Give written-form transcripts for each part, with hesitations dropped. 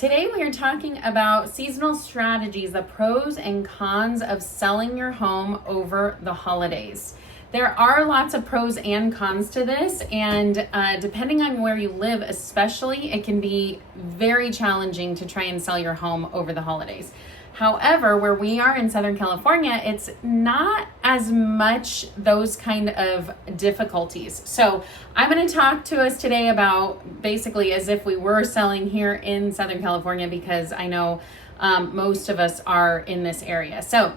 Today we are talking about seasonal strategies, the pros and cons of selling your home over the holidays. There are lots of pros and cons to this, and depending on where you live especially, it can be very challenging to try and sell your home over the holidays. However, where we are in Southern California, it's not as much those kind of difficulties. So I'm going to talk to us today about basically as if we were selling here in Southern California, because I know most of us are in this area. So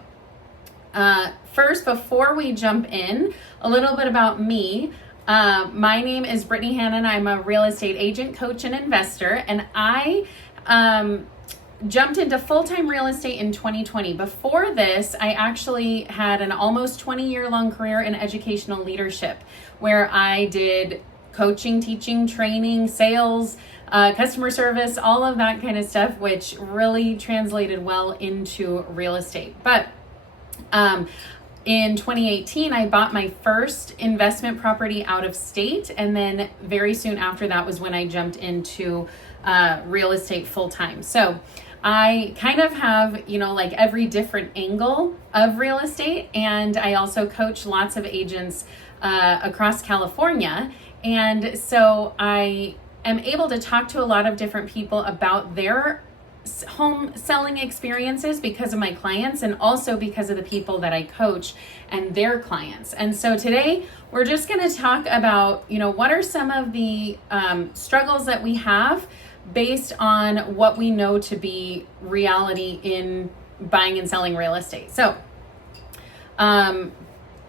first, before we jump in, a little bit about me. My name is Brittany Hannon. I'm a real estate agent, coach, and investor, and I jumped into full-time real estate in 2020. Before this, I actually had an almost 20-year-long career in educational leadership, where I did coaching, teaching, training, sales, customer service, all of that kind of stuff, which really translated well into real estate. But in 2018, I bought my first investment property out of state, and then very soon after that was when I jumped into real estate full-time. So I kind of have, like every different angle of real estate, and I also coach lots of agents across California. And so I am able to talk to a lot of different people about their home selling experiences because of my clients, and also because of the people that I coach and their clients. And so today we're just going to talk about, what are some of the struggles that we have based on what we know to be reality in buying and selling real estate. So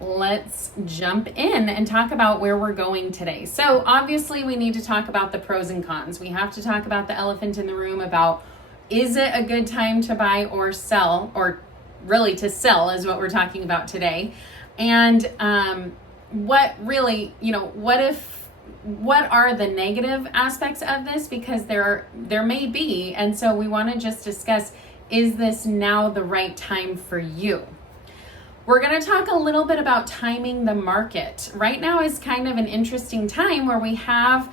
let's jump in and talk about where we're going today. So obviously we need to talk about the pros and cons. We have to talk about the elephant in the room about, is it a good time to buy or sell, or really to sell is what we're talking about today. And what are the negative aspects of this? Because there may be, and so we want to just discuss, is this now the right time for you? We're going to talk a little bit about timing the market. Right now is kind of an interesting time where we have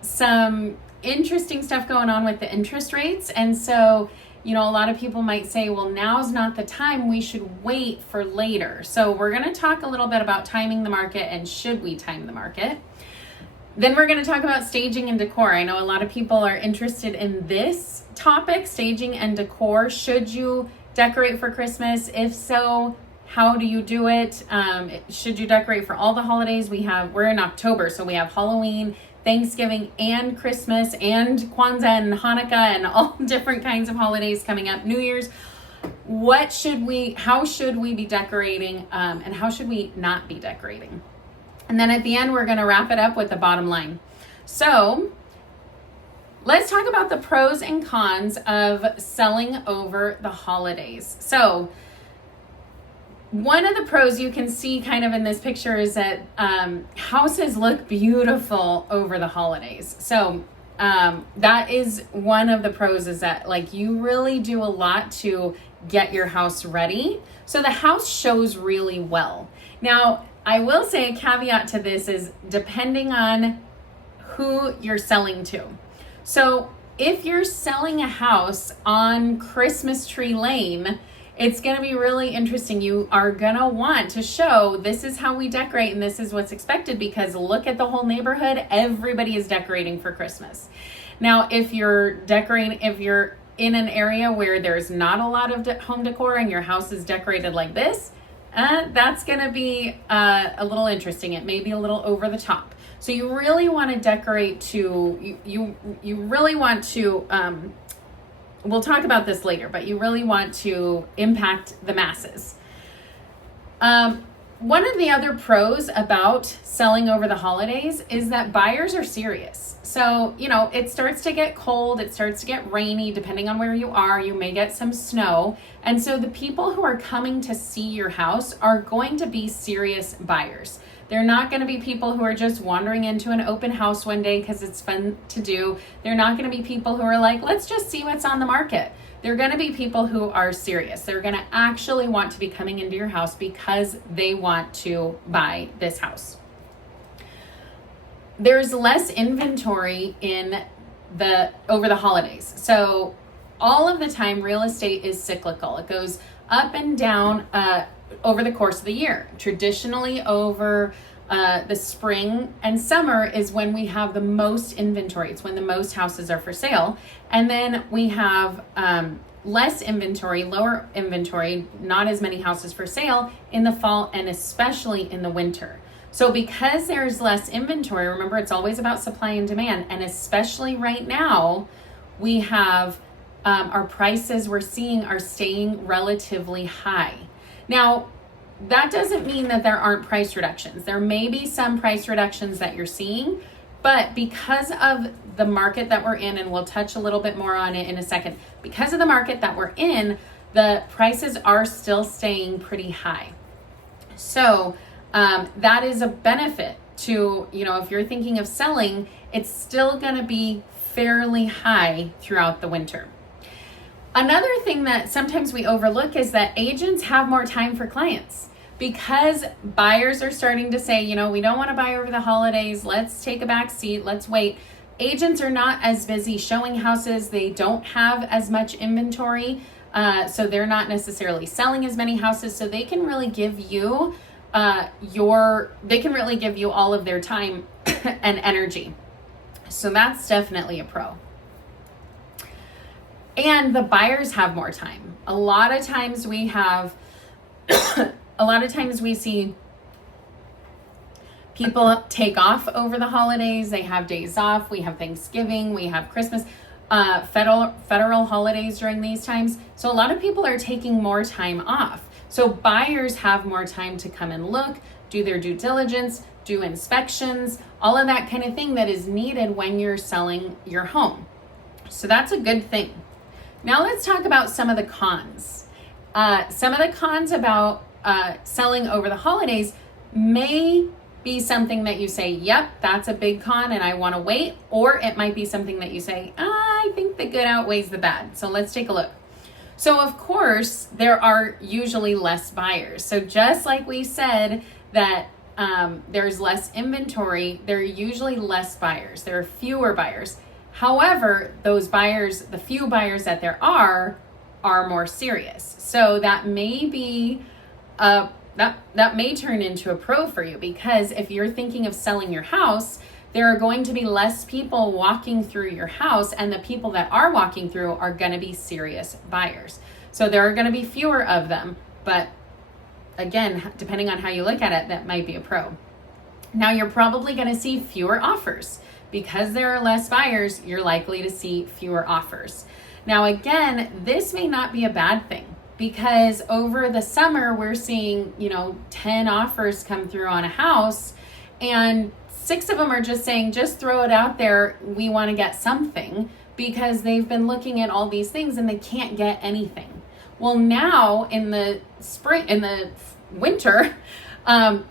some interesting stuff going on with the interest rates. And so, a lot of people might say, well, now's not the time, we should wait for later. So we're going to talk a little bit about timing the market and should we time the market. Then we're going to talk about staging and decor. I know a lot of people are interested in this topic, staging and decor. Should you decorate for Christmas? If so, how do you do it? Should you decorate for all the holidays? We're in October, so we have Halloween, Thanksgiving, and Christmas, and Kwanzaa and Hanukkah, and all different kinds of holidays coming up. New Year's. How should we be decorating, and how should we not be decorating? And then at the end, we're going to wrap it up with the bottom line. So let's talk about the pros and cons of selling over the holidays. So one of the pros you can see kind of in this picture is that houses look beautiful over the holidays. So that is one of the pros, is that you really do a lot to get your house ready. So the house shows really well. Now, I will say a caveat to this is depending on who you're selling to. So if you're selling a house on Christmas Tree Lane, it's going to be really interesting. You are going to want to show, this is how we decorate and this is what's expected, because look at the whole neighborhood. Everybody is decorating for Christmas. Now, if you're in an area where there's not a lot of home decor and your house is decorated like this, that's going to be a little interesting. It may be a little over the top. So you really want to decorate to, you really want to, we'll talk about this later, but you really want to impact the masses. One of the other pros about selling over the holidays is that buyers are serious. So, it starts to get cold, it starts to get rainy, depending on where you are, you may get some snow. And so the people who are coming to see your house are going to be serious buyers. They're not going to be people who are just wandering into an open house one day because it's fun to do. They're not going to be people who are like, let's just see what's on the market. They're going to be people who are serious. They're going to actually want to be coming into your house because they want to buy this house. There's less inventory in over the holidays. So all of the time, real estate is cyclical. It goes up and down over the course of the year. Traditionally, over the spring and summer is when we have the most inventory. It's when the most houses are for sale. And then we have less inventory, lower inventory, not as many houses for sale in the fall and especially in the winter. So because there's less inventory, remember it's always about supply and demand. And especially right now, we have our prices we're seeing are staying relatively high. Now, that doesn't mean that there aren't price reductions. There may be some price reductions that you're seeing, but because of the market that we're in, and we'll touch a little bit more on it in a second, because of the market that we're in, the prices are still staying pretty high. So that is a benefit to, if you're thinking of selling, it's still going to be fairly high throughout the winter. Another thing that sometimes we overlook is that agents have more time for clients. Because buyers are starting to say, we don't want to buy over the holidays. Let's take a back seat. Let's wait. Agents are not as busy showing houses. They don't have as much inventory. So they're not necessarily selling as many houses. So they can really give you all of their time and energy. So that's definitely a pro. And the buyers have more time. A lot of times we see people take off over the holidays. They have days off. We have Thanksgiving. We have Christmas, federal holidays during these times. So a lot of people are taking more time off. So buyers have more time to come and look, do their due diligence, do inspections, all of that kind of thing that is needed when you're selling your home. So that's a good thing. Now let's talk about some of the cons. Some of the cons about selling over the holidays may be something that you say, yep, that's a big con and I want to wait. Or it might be something that you say, I think the good outweighs the bad. So let's take a look. So of course, there are usually less buyers. So just like we said that there's less inventory, there are usually less buyers. There are fewer buyers. However, those buyers, the few buyers that there are more serious. So that may be that may turn into a pro for you, because if you're thinking of selling your house, there are going to be less people walking through your house, and the people that are walking through are going to be serious buyers. So there are going to be fewer of them, but again, depending on how you look at it, that might be a pro. Now you're probably going to see fewer offers. Because there are less buyers, you're likely to see fewer offers. Now again, this may not be a bad thing, because over the summer we're seeing, 10 offers come through on a house, and 6 of them are just saying, just throw it out there, we want to get something, because they've been looking at all these things and they can't get anything. Well, now in the winter,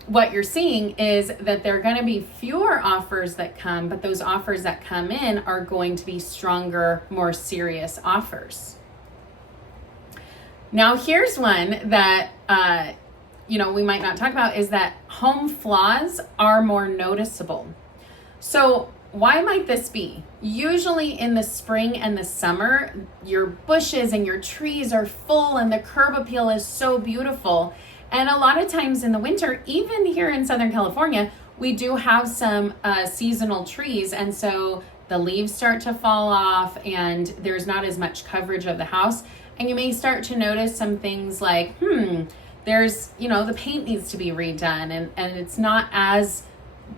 what you're seeing is that there are going to be fewer offers that come, but those offers that come in are going to be stronger, more serious offers. Now, here's one that, we might not talk about, is that home flaws are more noticeable. So why might this be? Usually in the spring and the summer, your bushes and your trees are full and the curb appeal is so beautiful. And a lot of times in the winter, even here in Southern California, we do have some seasonal trees. And so the leaves start to fall off and there's not as much coverage of the house. And you may start to notice some things like, there's, the paint needs to be redone and it's not as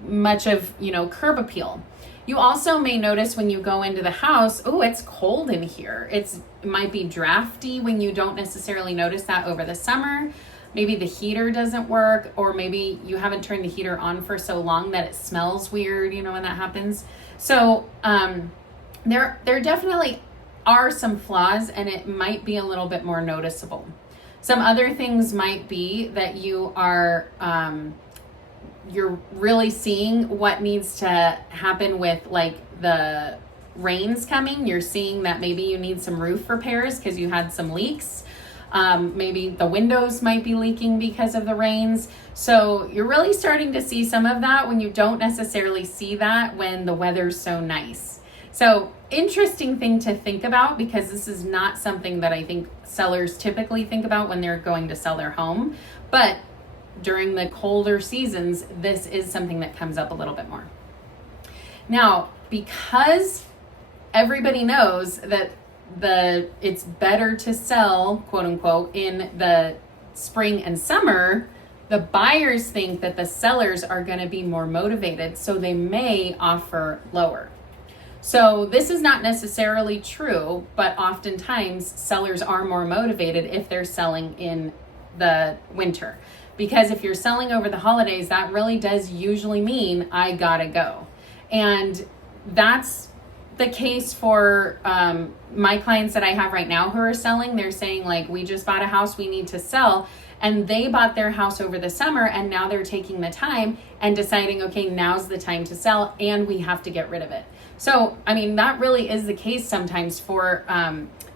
much of, curb appeal. You also may notice when you go into the house, it's cold in here. It might be drafty when you don't necessarily notice that over the summer. Maybe the heater doesn't work, or maybe you haven't turned the heater on for so long that it smells weird, when that happens. So there definitely are some flaws, and it might be a little bit more noticeable. Some other things might be that you are you're really seeing what needs to happen with like the rains coming. You're seeing that maybe you need some roof repairs because you had some leaks. Maybe the windows might be leaking because of the rains. So you're really starting to see some of that when you don't necessarily see that when the weather's so nice. So interesting thing to think about, because this is not something that I think sellers typically think about when they're going to sell their home. But during the colder seasons, this is something that comes up a little bit more. Now, because everybody knows that it's better to sell, quote unquote, in the spring and summer, the buyers think that the sellers are going to be more motivated, so they may offer lower. So this is not necessarily true, but oftentimes sellers are more motivated if they're selling in the winter. Because if you're selling over the holidays, that really does usually mean I gotta go. And that's the case for my clients that I have right now who are selling. They're saying, like, we just bought a house, we need to sell. And they bought their house over the summer, and now they're taking the time and deciding, okay, now's the time to sell, and we have to get rid of it. So, I mean, that really is the case sometimes for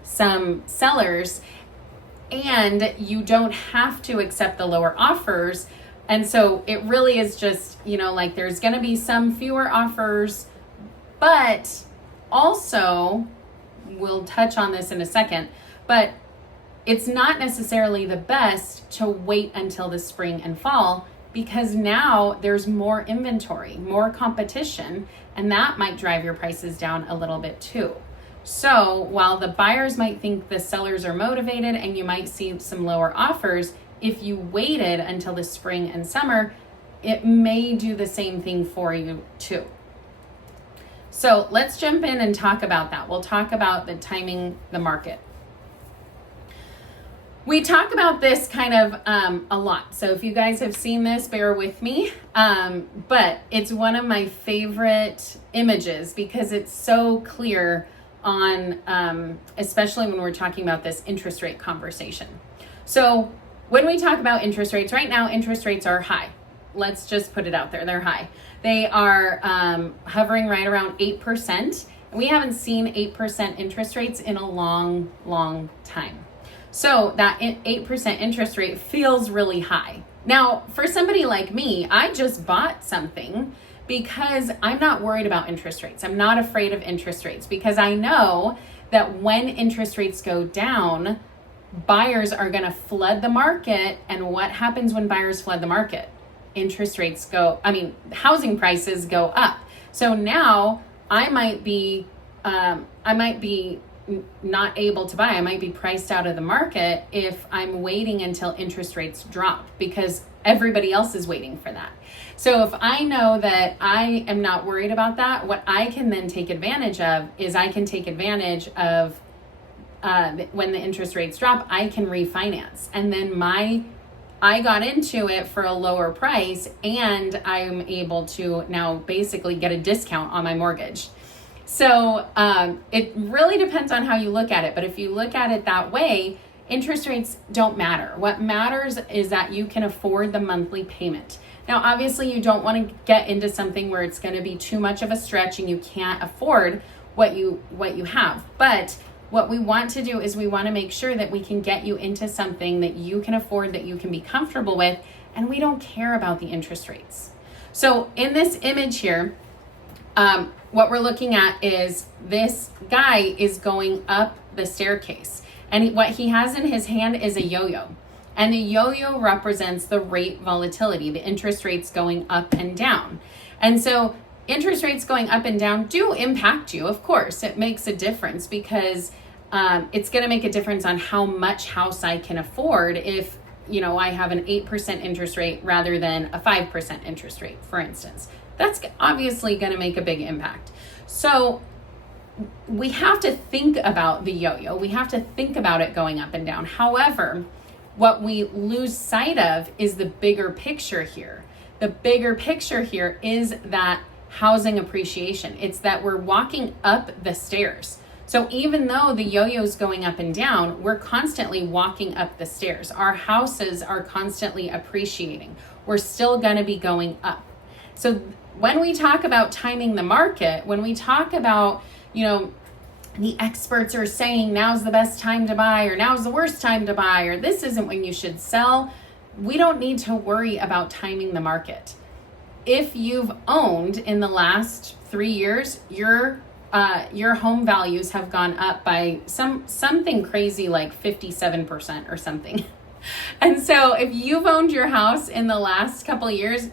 some sellers, and you don't have to accept the lower offers. And so it really is just, like, there's going to be some fewer offers, but also, we'll touch on this in a second, but it's not necessarily the best to wait until the spring and fall, because now there's more inventory, more competition, and that might drive your prices down a little bit too. So while the buyers might think the sellers are motivated and you might see some lower offers, if you waited until the spring and summer, it may do the same thing for you too. So let's jump in and talk about that. We'll talk about the timing the market. We talk about this kind of a lot. So if you guys have seen this, bear with me. But it's one of my favorite images because it's so clear on, especially when we're talking about this interest rate conversation. So when we talk about interest rates, right now, interest rates are high. Let's just put it out there. They're high. They are hovering right around 8%. We haven't seen 8% interest rates in a long, long time. So that 8% interest rate feels really high. Now, for somebody like me, I just bought something because I'm not worried about interest rates. I'm not afraid of interest rates because I know that when interest rates go down, buyers are going to flood the market. And what happens when buyers flood the market? Interest rates housing prices go up. So now I might be not able to buy. I might be priced out of the market if I'm waiting until interest rates drop because everybody else is waiting for that. So if I know that I am not worried about that, what I can then take advantage of is I can take advantage of when the interest rates drop, I can refinance. And then I got into it for a lower price and I'm able to now basically get a discount on my mortgage. So it really depends on how you look at it. But if you look at it that way, interest rates don't matter. What matters is that you can afford the monthly payment. Now, obviously, you don't want to get into something where it's going to be too much of a stretch and you can't afford what you have. But what we want to do is we want to make sure that we can get you into something that you can afford, that you can be comfortable with, and we don't care about the interest rates. So in this image here, what we're looking at is this guy is going up the staircase, and what he has in his hand is a yo-yo, and the yo-yo represents the rate volatility, the interest rates going up and down. And so interest rates going up and down do impact you. Of course, it makes a difference because it's going to make a difference on how much house I can afford if I have an 8% interest rate rather than a 5% interest rate, for instance. That's obviously going to make a big impact. So we have to think about the yo-yo. We have to think about it going up and down. However, what we lose sight of is the bigger picture here. The bigger picture here is that housing appreciation. It's that we're walking up the stairs. So even though the yo-yo is going up and down, we're constantly walking up the stairs. Our houses are constantly appreciating. We're still going to be going up. So when we talk about timing the market, when we talk about, the experts are saying now's the best time to buy or now's the worst time to buy or this isn't when you should sell, we don't need to worry about timing the market. If you've owned in the last 3 years, you're your home values have gone up by something crazy like 57% or something. And so if you've owned your house in the last couple of years,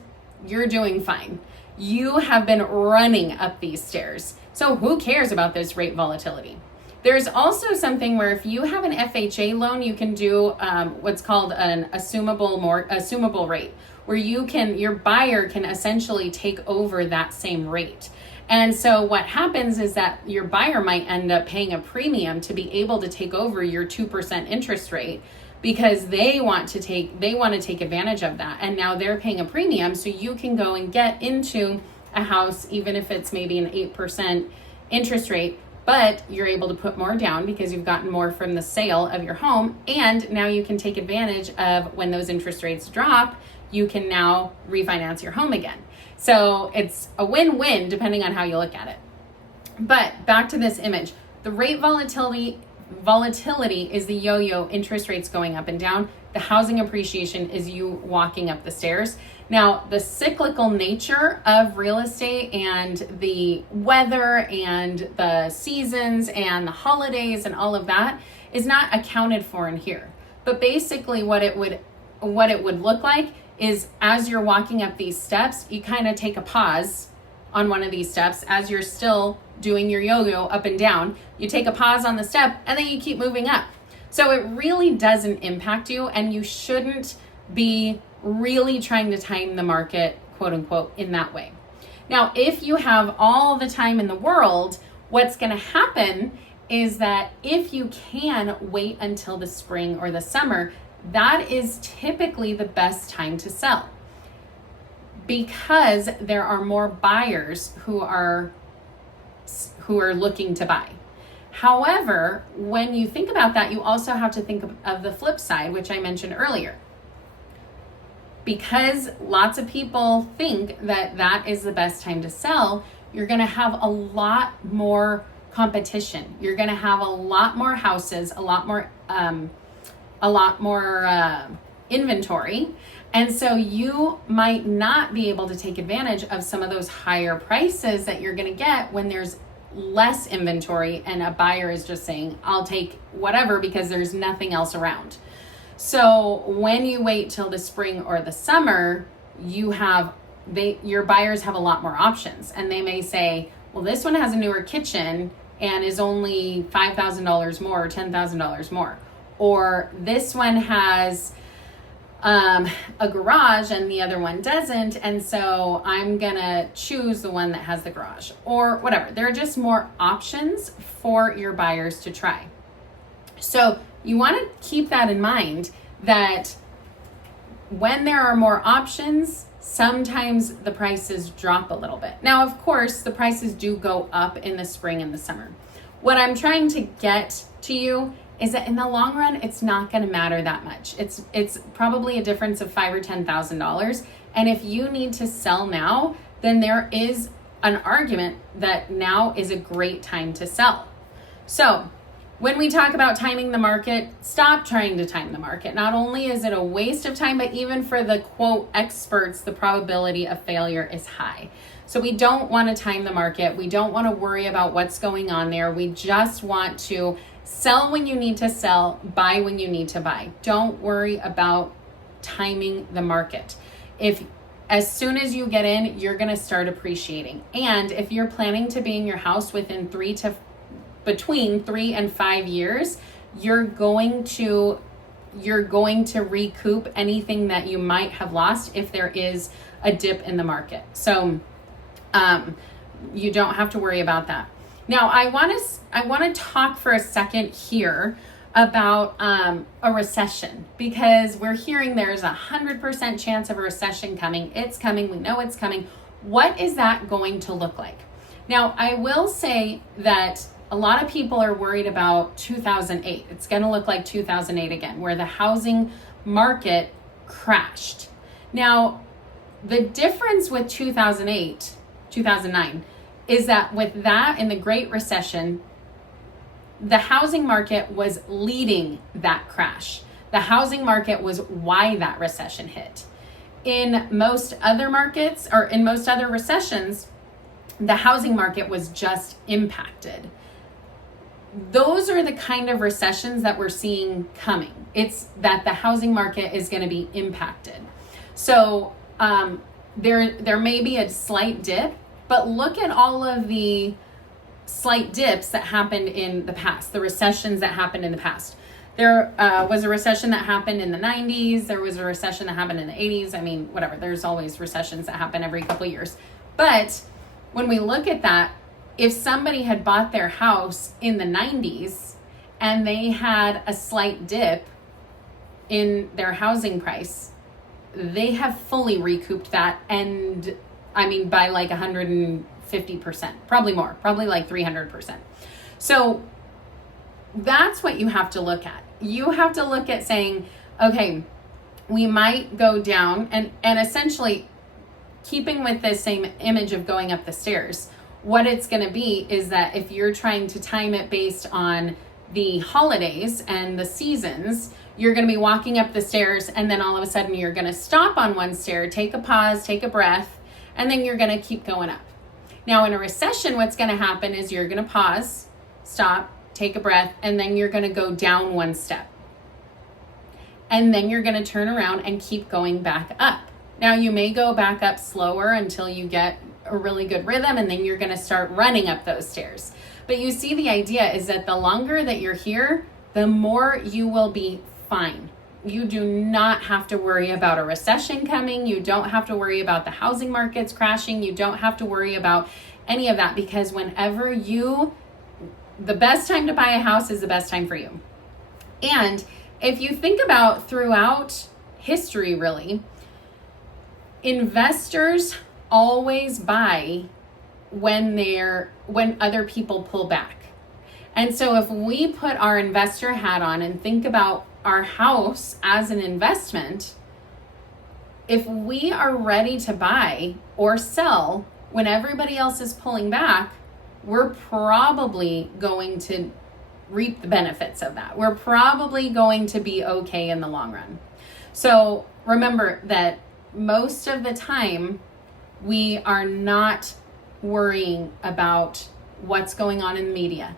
you're doing fine. You have been running up these stairs. So who cares about this rate volatility? There's also something where if you have an FHA loan, you can do what's called an assumable rate, where your buyer can essentially take over that same rate. And so what happens is that your buyer might end up paying a premium to be able to take over your 2% interest rate, because they want to take advantage of that. And now they're paying a premium, so you can go and get into a house, even if it's maybe an 8% interest rate, but you're able to put more down because you've gotten more from the sale of your home. And now you can take advantage of when those interest rates drop, you can now refinance your home again. So it's a win-win depending on how you look at it. But back to this image, the rate volatility is the yo-yo, interest rates going up and down. The housing appreciation is you walking up the stairs. Now, the cyclical nature of real estate and the weather and the seasons and the holidays and all of that is not accounted for in here. But basically what it would look like is, as you're walking up these steps, you kind of take a pause on one of these steps as you're still doing your yo-yo up and down. You take a pause on the step and then you keep moving up. So it really doesn't impact you, and you shouldn't be really trying to time the market, quote unquote, in that way. Now, if you have all the time in the world, what's going to happen is that if you can wait until the spring or the summer, that is typically the best time to sell, because there are more buyers who are looking to buy. However, when you think about that, you also have to think of the flip side, which I mentioned earlier. Because lots of people think that that is the best time to sell, you're going to have a lot more competition. You're going to have a lot more houses, a lot more inventory. And so you might not be able to take advantage of some of those higher prices that you're going to get when there's less inventory and a buyer is just saying, I'll take whatever because there's nothing else around. So when you wait till the spring or the summer, your buyers have a lot more options, and they may say, well, this one has a newer kitchen and is only $5,000 more or $10,000 more. Or this one has a garage and the other one doesn't, and so I'm gonna choose the one that has the garage, or whatever. There are just more options for your buyers to try. So you want to keep that in mind, that when there are more options, sometimes the prices drop a little bit. Now, of course, the prices do go up in the spring and the summer. What I'm trying to get to you is that in the long run, it's not going to matter that much. It's probably a difference of $5,000 or $10,000. And if you need to sell now, then there is an argument that now is a great time to sell. So when we talk about timing the market, stop trying to time the market. Not only is it a waste of time, but even for the quote experts, the probability of failure is high. So we don't want to time the market. We don't want to worry about what's going on there. We just want to sell when you need to sell, buy when you need to buy. Don't worry about timing the market. As soon as you get in, you're going to start appreciating. And if you're planning to be in your house within between 3 and 5 years, you're going to recoup anything that you might have lost if there is a dip in the market. So you don't have to worry about that. Now, I want to talk for a second here about a recession, because we're hearing there's 100% chance of a recession coming. It's coming. We know it's coming. What is that going to look like? Now, I will say that a lot of people are worried about 2008. It's going to look like 2008 again, where the housing market crashed. Now, the difference with 2009, is that with that in the Great Recession, the housing market was leading that crash. The housing market was why that recession hit. In most other markets, or in most other recessions, the housing market was just impacted. Those are the kind of recessions that we're seeing coming. It's that the housing market is going to be impacted. So there may be a slight dip, but look at all of the slight dips that happened in the past, the recessions that happened in the past. There was a recession that happened in the 90s. There was a recession that happened in the 80s. I mean, whatever. There's always recessions that happen every couple of years. But when we look at that, if somebody had bought their house in the 90s and they had a slight dip in their housing price, they have fully recouped that. And I mean, by like 150%, probably more, probably like 300%. So that's what you have to look at. You have to look at saying, okay, we might go down, and essentially keeping with this same image of going up the stairs, what it's going to be is that if you're trying to time it based on the holidays and the seasons, you're going to be walking up the stairs, and then all of a sudden you're going to stop on one stair, take a pause, take a breath, and then you're going to keep going up. Now in a recession, what's going to happen is you're going to pause, stop, take a breath, and then you're going to go down one step. And then you're going to turn around and keep going back up. Now you may go back up slower until you get a really good rhythm, and then you're going to start running up those stairs. But you see, the idea is that the longer that you're here, the more you will be fine. You do not have to worry about a recession coming. You don't have to worry about the housing markets crashing. You don't have to worry about any of that, because whenever the best time to buy a house is the best time for you. And if you think about throughout history, really, investors always buy when other people pull back. And so if we put our investor hat on and think about our house as an investment, if we are ready to buy or sell when everybody else is pulling back, we're probably going to reap the benefits of that. We're probably going to be okay in the long run. So remember that most of the time, we are not worrying about what's going on in the media.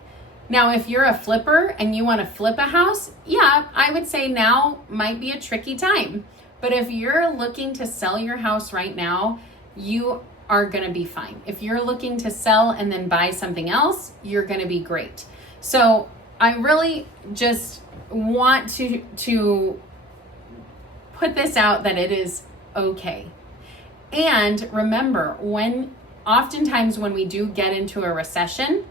Now, if you're a flipper and you want to flip a house, yeah, I would say now might be a tricky time. But if you're looking to sell your house right now, you are going to be fine. If you're looking to sell and then buy something else, you're going to be great. So I really just want to put this out that it is okay. And remember, oftentimes when we do get into a recession,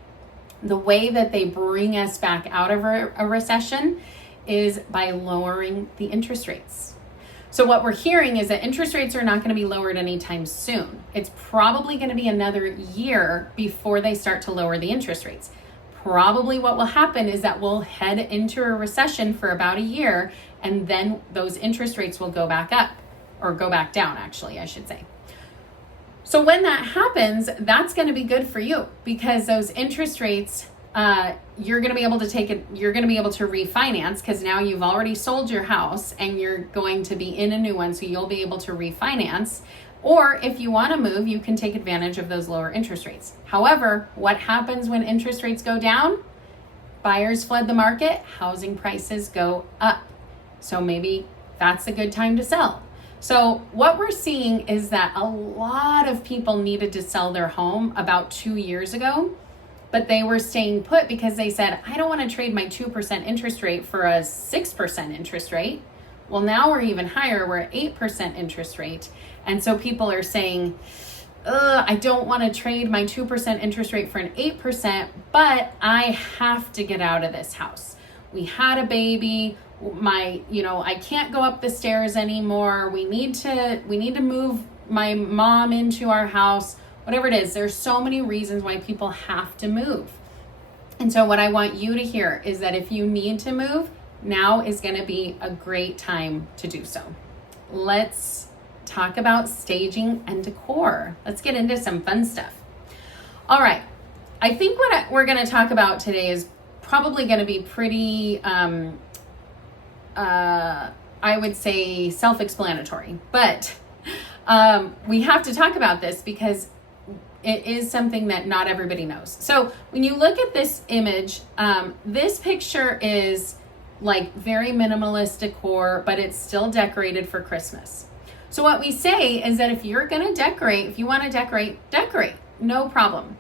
the way that they bring us back out of a recession is by lowering the interest rates. So what we're hearing is that interest rates are not going to be lowered anytime soon. It's probably going to be another year before they start to lower the interest rates. Probably what will happen is that we'll head into a recession for about a year, and then those interest rates will go back up, or go back down, actually, I should say. So when that happens, that's going to be good for you, because those interest rates, you're going to be able to take it, you're going to be able to refinance, because now you've already sold your house and you're going to be in a new one, so you'll be able to refinance. Or if you want to move, you can take advantage of those lower interest rates. However, what happens when interest rates go down? Buyers flood the market, housing prices go up. So maybe that's a good time to sell. So what we're seeing is that a lot of people needed to sell their home about 2 years ago, but they were staying put because they said, I don't want to trade my 2% interest rate for a 6% interest rate. Well, now we're even higher. We're at 8% interest rate. And so people are saying, I don't want to trade my 2% interest rate for an 8%, but I have to get out of this house. We had a baby. I can't go up the stairs anymore. We need to move my mom into our house, whatever it is. There's so many reasons why people have to move. And so what I want you to hear is that if you need to move, now is going to be a great time to do so. Let's talk about staging and decor. Let's get into some fun stuff. All right. I think what we're going to talk about today is probably going to be pretty, I would say self-explanatory, but we have to talk about this because it is something that not everybody knows. So when you look at this image, this picture is like very minimalist decor, but it's still decorated for Christmas. So what we say is that if you're gonna decorate, if you wanna decorate, no problem.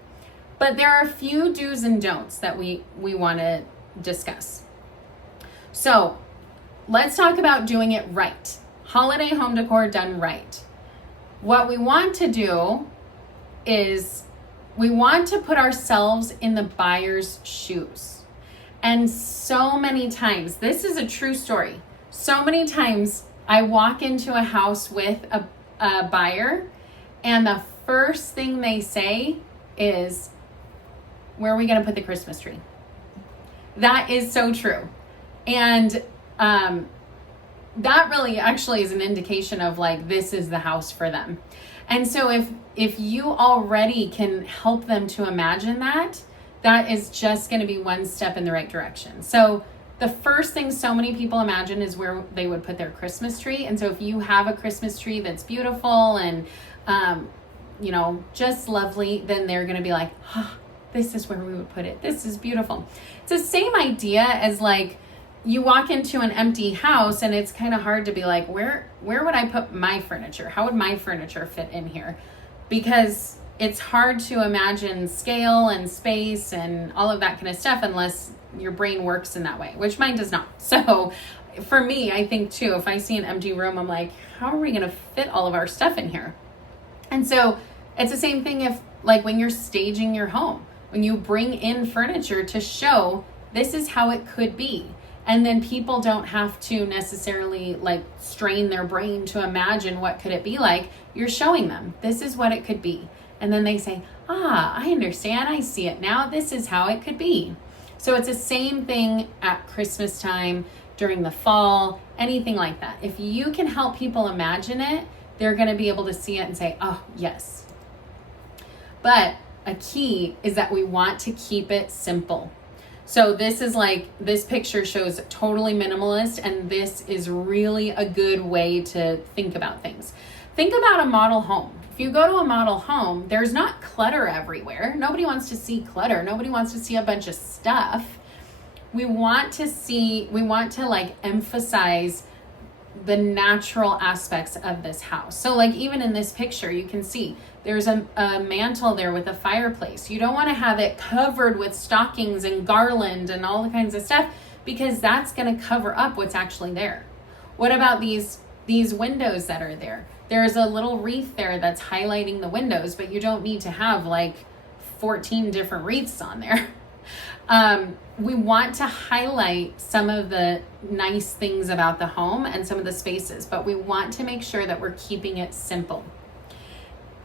But there are a few do's and don'ts that we wanna discuss. So let's talk about doing it right. Holiday home decor done right. What we want to do is we want to put ourselves in the buyer's shoes. And so many times, this is a true story. So many times I walk into a house with a buyer, and the first thing they say is, where are we going to put the Christmas tree? That is so true. And that really actually is an indication of like, this is the house for them. And so if you already can help them to imagine that, that is just going to be one step in the right direction. So the first thing so many people imagine is where they would put their Christmas tree. And so if you have a Christmas tree that's beautiful and, just lovely, then they're going to be like, this is where we would put it. This is beautiful. It's the same idea as like, you walk into an empty house and it's kind of hard to be like, where would I put my furniture? How would my furniture fit in here? Because it's hard to imagine scale and space and all of that kind of stuff unless your brain works in that way, which mine does not. So for me, I think too, if I see an empty room, I'm like, how are we going to fit all of our stuff in here? And so it's the same thing if like when you're staging your home, when you bring in furniture to show this is how it could be. And then people don't have to necessarily like strain their brain to imagine what could it be like. You're showing them, this is what it could be. And then they say, I understand, I see it now. This is how it could be. So it's the same thing at Christmas time, during the fall, anything like that. If you can help people imagine it, they're gonna be able to see it and say, oh, yes. But a key is that we want to keep it simple. So this is like, this picture shows totally minimalist, and this is really a good way to think about things. Think about a model home. If you go to a model home, there's not clutter everywhere. Nobody wants to see clutter. Nobody wants to see a bunch of stuff. We want to like emphasize the natural aspects of this house. So like even in this picture, you can see there's a mantle there with a fireplace. You don't want to have it covered with stockings and garland and all the kinds of stuff, because that's going to cover up what's actually there. What about these windows that are there? There's a little wreath there that's highlighting the windows, but you don't need to have like 14 different wreaths on there. We want to highlight some of the nice things about the home and some of the spaces, but we want to make sure that we're keeping it simple.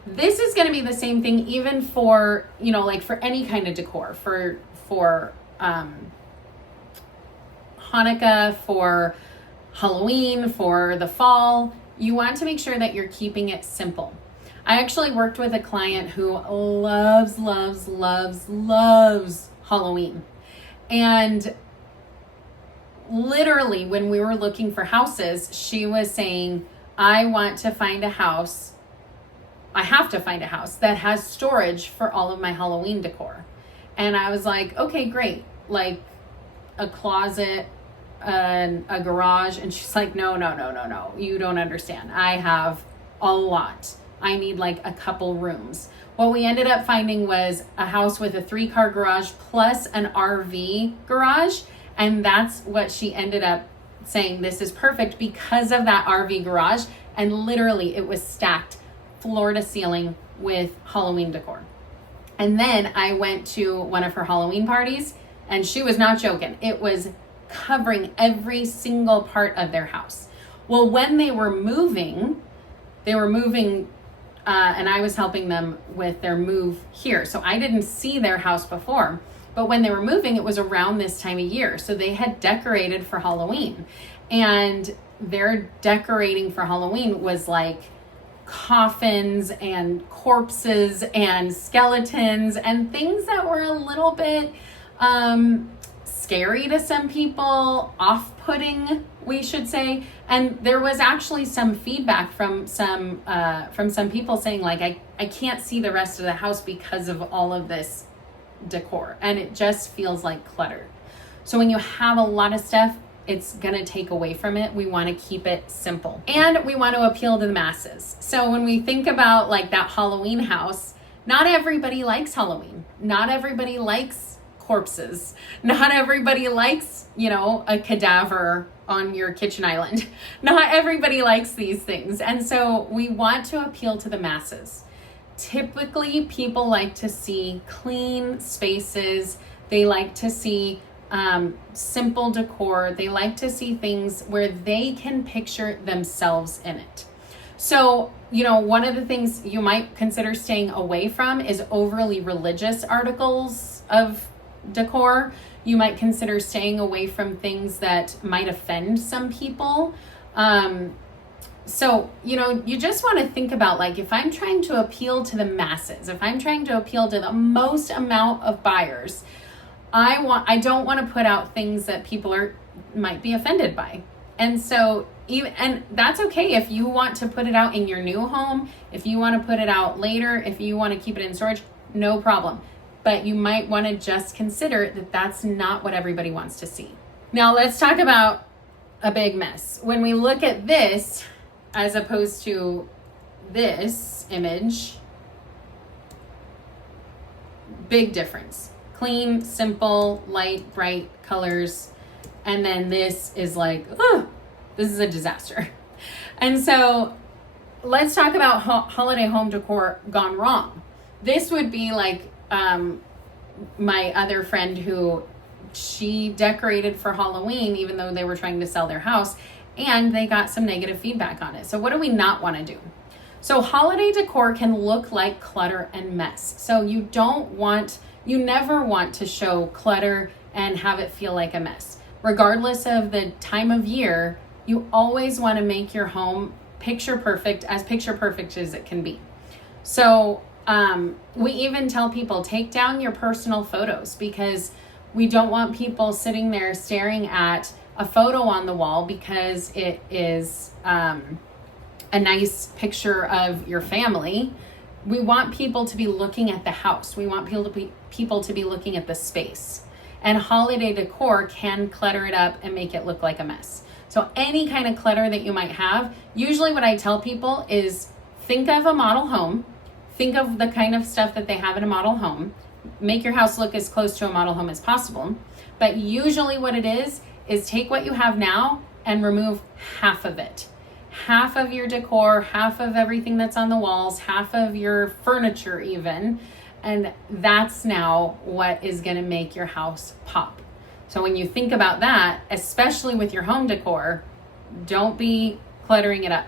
This is going to be the same thing even for, like for any kind of decor, for Hanukkah, for Halloween, for the fall. You want to make sure that you're keeping it simple. I actually worked with a client who loves Halloween. And literally when we were looking for houses, she was saying, I have to find a house that has storage for all of my Halloween decor. And I was like, okay, great. Like a closet, a garage. And she's like, no, you don't understand. I have a lot. I need like a couple rooms. What we ended up finding was a house with a 3-car garage plus an RV garage. And that's what she ended up saying, this is perfect because of that RV garage. And literally it was stacked floor to ceiling with Halloween decor. And then I went to one of her Halloween parties, and she was not joking. It was covering every single part of their house. Well, when they were moving, and I was helping them with their move here. So I didn't see their house before, but when they were moving, it was around this time of year. So they had decorated for Halloween, and their decorating for Halloween was like coffins and corpses and skeletons and things that were a little bit, scary to some people, off-putting, we should say. And there was actually some feedback from some people saying like, I can't see the rest of the house because of all of this decor, and it just feels like clutter. So when you have a lot of stuff, it's gonna take away from it. We want to keep it simple, and we want to appeal to the masses. So when we think about like that Halloween house, not everybody likes Halloween. Not everybody likes corpses. Not everybody likes, a cadaver on your kitchen island. Not everybody likes these things. And so we want to appeal to the masses. Typically, people like to see clean spaces. They like to see simple decor. They like to see things where they can picture themselves in it. So, one of the things you might consider staying away from is overly religious articles of decor. You might consider staying away from things that might offend some people. So, you just want to think about, like, if I'm trying to appeal to the masses, if I'm trying to appeal to the most amount of buyers, I don't want to put out things that people might be offended by. And so and that's okay if you want to put it out in your new home, if you want to put it out later, if you want to keep it in storage, no problem. But you might want to just consider that that's not what everybody wants to see. Now let's talk about a big mess. When we look at this, as opposed to this image, big difference. Clean, simple, light, bright colors. And then this is like, this is a disaster. And so let's talk about holiday home decor gone wrong. This would be like my other friend who she decorated for Halloween, even though they were trying to sell their house, and they got some negative feedback on it. So what do we not want to do? So holiday decor can look like clutter and mess. So you never want to show clutter and have it feel like a mess. Regardless of the time of year, you always want to make your home picture perfect as it can be. So we even tell people, take down your personal photos, because we don't want people sitting there staring at a photo on the wall because it is a nice picture of your family. We want people to be looking at the house. We want people to be looking at the space. And holiday decor can clutter it up and make it look like a mess. So any kind of clutter that you might have, usually what I tell people is think of a model home, think of the kind of stuff that they have in a model home, make your house look as close to a model home as possible. But usually what it is take what you have now and remove half of it. Half of your decor, half of everything that's on the walls, half of your furniture even. And that's now what is going to make your house pop. So when you think about that, especially with your home decor, don't be cluttering it up.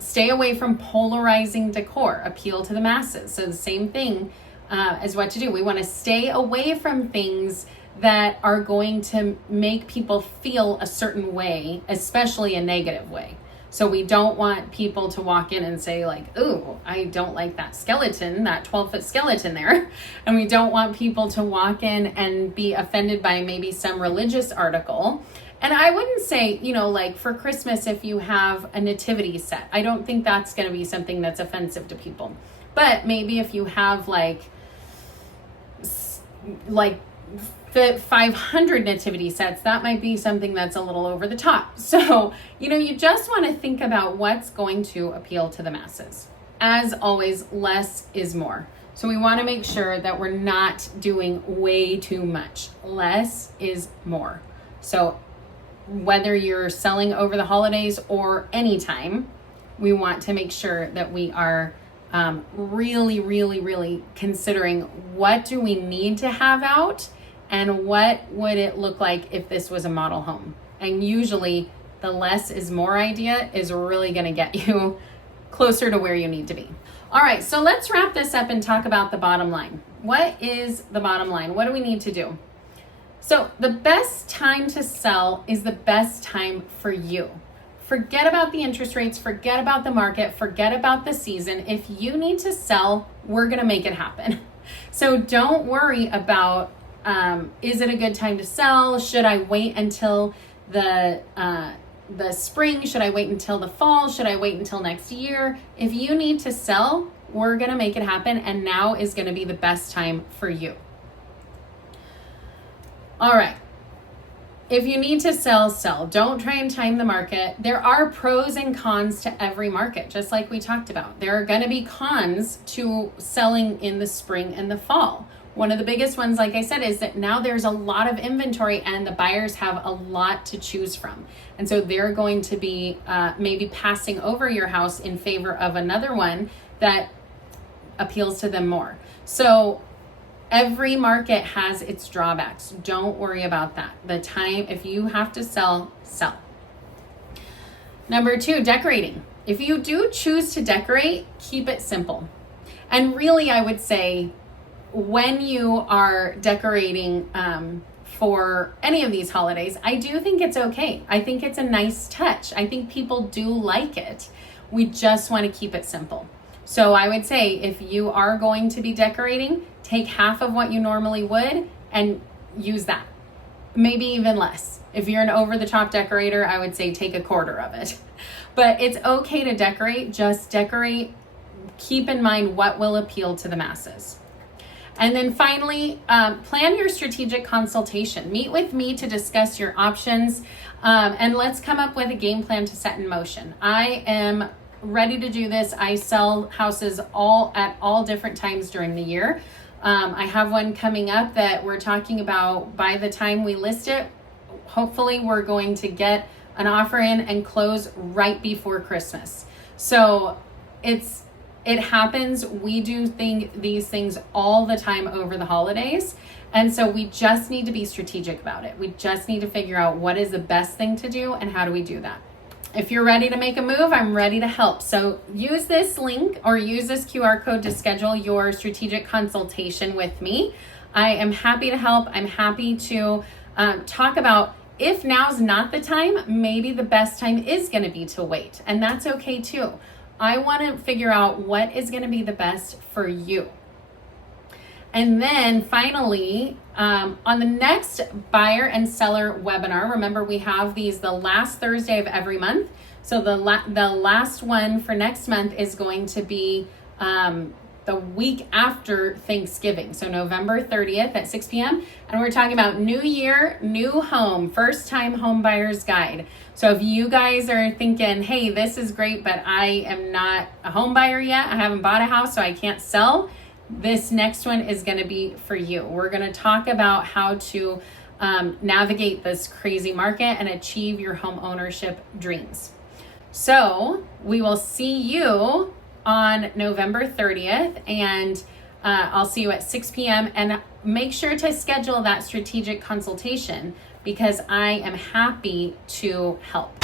Stay away from polarizing decor. Appeal to the masses. So the same thing as what to do. We want to stay away from things that are going to make people feel a certain way, especially a negative way. So we don't want people to walk in and say like, ooh, I don't like that skeleton, that 12-foot skeleton there. And we don't want people to walk in and be offended by maybe some religious article. And I wouldn't say, like for Christmas, if you have a nativity set, I don't think that's going to be something that's offensive to people. But maybe if you have like 500 nativity sets, that might be something that's a little over the top. So, you just want to think about what's going to appeal to the masses. As always, less is more. So we want to make sure that we're not doing way too much. Less is more. So whether you're selling over the holidays or anytime, we want to make sure that we are really, really, really considering what do we need to have out and what would it look like if this was a model home. And usually the less is more idea is really going to get you closer to where you need to be. All right, so let's wrap this up and talk about the bottom line. What is the bottom line? What do we need to do? So the best time to sell is the best time for you. Forget about the interest rates, forget about the market, forget about the season. If you need to sell, we're going to make it happen. So don't worry about is it a good time to sell? Should I wait until the spring? Should I wait until the fall? Should I wait until next year? If you need to sell, we're going to make it happen. And now is going to be the best time for you. All right. If you need to sell, sell. Don't try and time the market. There are pros and cons to every market, just like we talked about. There are going to be cons to selling in the spring and the fall. One of the biggest ones, like I said, is that now there's a lot of inventory and the buyers have a lot to choose from. And so they're going to be maybe passing over your house in favor of another one that appeals to them more. So every market has its drawbacks. Don't worry about that. The time, if you have to sell, sell. Number 2, decorating. If you do choose to decorate, keep it simple. And really, I would say when you are decorating for any of these holidays, I do think it's okay. I think it's a nice touch. I think people do like it. We just want to keep it simple. So I would say if you are going to be decorating, take half of what you normally would and use that. Maybe even less. If you're an over-the-top decorator, I would say take a quarter of it. But it's okay to decorate. Just decorate. Keep in mind what will appeal to the masses. And then finally, plan your strategic consultation. Meet with me to discuss your options, and let's come up with a game plan to set in motion. I am ready to do this. I sell houses at all different times during the year. I have one coming up that we're talking about. By the time we list it, hopefully we're going to get an offer in and close right before Christmas. So it happens. We do these things all the time over the holidays. And so we just need to be strategic about it. We just need to figure out what is the best thing to do and how do we do that. If you're ready to make a move, I'm ready to help. So use this link or use this QR code to schedule your strategic consultation with me. I am happy to help. I'm happy to talk about if now's not the time, maybe the best time is going to be to wait. And that's okay too. I want to figure out what is going to be the best for you. And then finally, on the next buyer and seller webinar, remember we have these the last Thursday of every month. So the last one for next month is going to be the week after Thanksgiving. So November 30th at 6 p.m. And we're talking about new year, new home, first time home buyer's guide. So if you guys are thinking, hey, this is great, but I am not a home buyer yet. I haven't bought a house, so I can't sell. This next one is going to be for you. We're going to talk about how to navigate this crazy market and achieve your home ownership dreams. So we will see you on November 30th, and I'll see you at 6 p.m. And make sure to schedule that strategic consultation because I am happy to help.